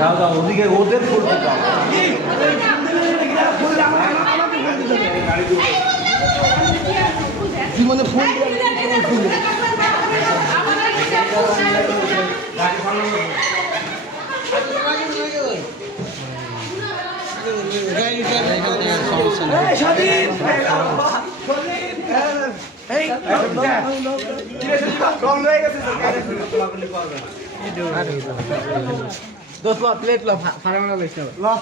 যাও যাও ওদিকে ওদের ফুল দাও জীবনে ফুল প্লেট লো ফারামানা লইছে লো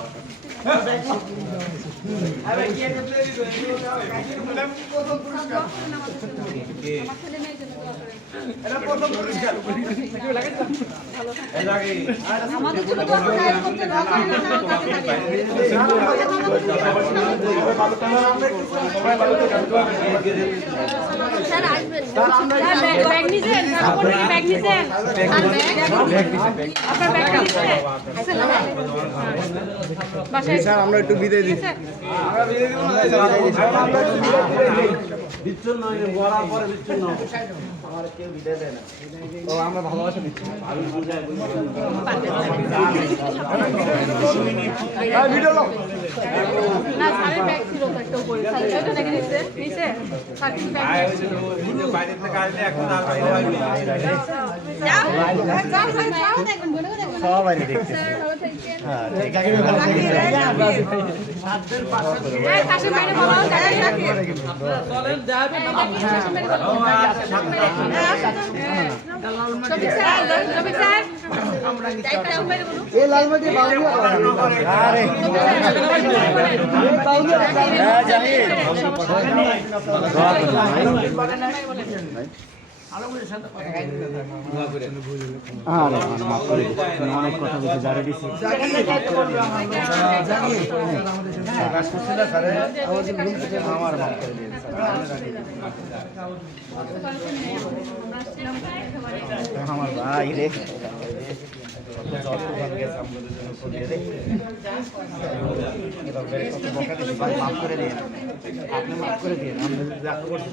স্যার আমরা একটু বিদায় দিই বিচ্ছন্ন মরার পরে বিচ্ছন্ন আমার কেউ বিদায় দেয় না ও আমরা ভালোবাসা দিচ্ছি ভিডিও লো না সারে ব্যাগ ছিল একটা উপরে সাইকেলটা নাকি নিচে নিচে সাথে ব্যাগ বাইরে থেকে আসলে এখন আর বাইরে যাও যাও দেখুন বলে দেখুন সবাই দেখতে স্যার ভালো থাকবেন হ্যাঁ কাকে ভালো এই পাশে বাইরে বলো যাই থাকে চলেন যাবে না রবি স্যার আমরা যাইতে বাইরে বলো এই লালমাটি বাউলিয়া আরে এই বাউলিয়া হ্যাঁ জানি মাফ করে অনেক কথা বলতে জারি দিছি আমার মাফ করে দিন আমার ভাই রে মাফ করে দিন আপনি মাফ করে দিন আমরা যা করছি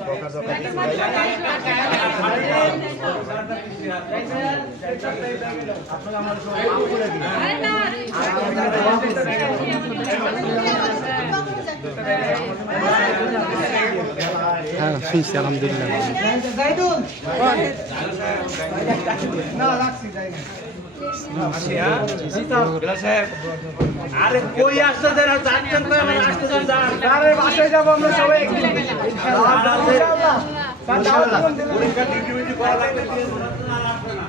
আপনাকে আমার সবাই মাফ করে দিন হ্যাঁ শুনছি আলহামদুলিল্লাহ আরে কই আসতে না যাচ্ছেন তো আমরা আসতে যান আরে বাসায় যাব আমরা সবাই ইনশাআল্লাহ পরীক্ষা ডিউটি করা লাগবে দিয়ে আর আসবে না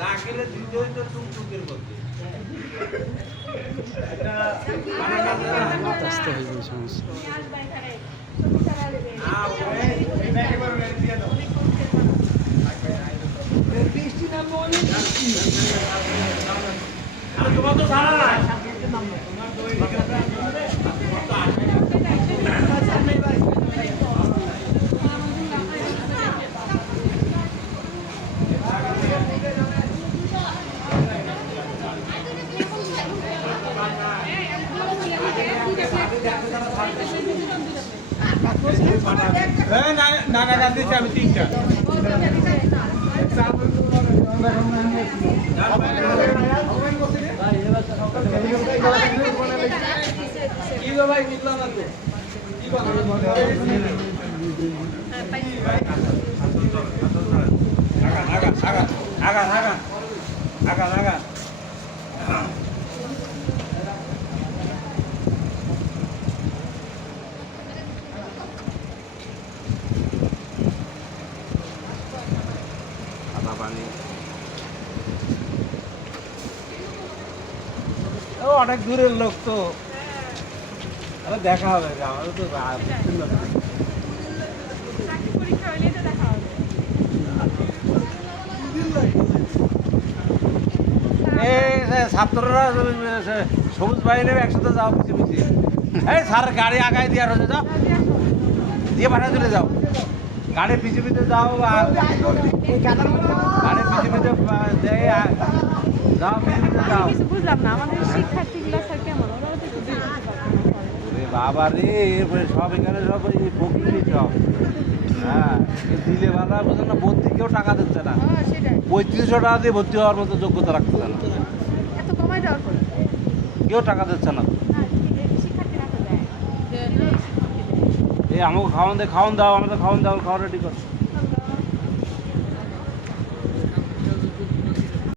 লাগলে দিতে হইতো টুকটুকের মধ্যে এটা আসতে হইবে সমস্যা আর তোমার তো সারা নাই নানা গান দিচ্ছি আমি তিনটা ভাই বুঝলাম না তো আগা আগা আগা আগা অনেক দূরের লোক তো দেখা হবে আমারও তো ছাত্ররা সবুজ বাহিনী একসাথে যাও পিছিয়ে পিছিয়ে এই স্যার গাড়ি আগায় দিয়ে রয়েছে যাও দিয়ে পাঠা চলে যাও গাড়ি পিছিয়ে পিছিয়ে যাও আর গাড়ি পিছিয়ে পিছিয়ে যাও পিছনে যাও। কিছু বুঝলাম না আমাদের শিক্ষার্থীগুলো স্যার কেমন ওরা তো কিছু বুঝতে পারছে না। ওরে বাবা রে এরপরে সব এখানে সব ওই প্রকৃতি সব হ্যাঁ এই দিলে বাবা বোঝেন না ভর্তি কেউ টাকা দিচ্ছে না হ্যাঁ সেটাই 3500 টাকা দিয়ে ভর্তি হওয়ার মতো যোগ্যতা রাখতেছে না এত কমাই দেওয়ার পরে কেউ টাকা দিচ্ছে না শিক্ষার্থীরা তো দেয় এই আমাকে খাওয়ান দাও আমাদের খাওয়ান দাও খাওয়া রেডি কর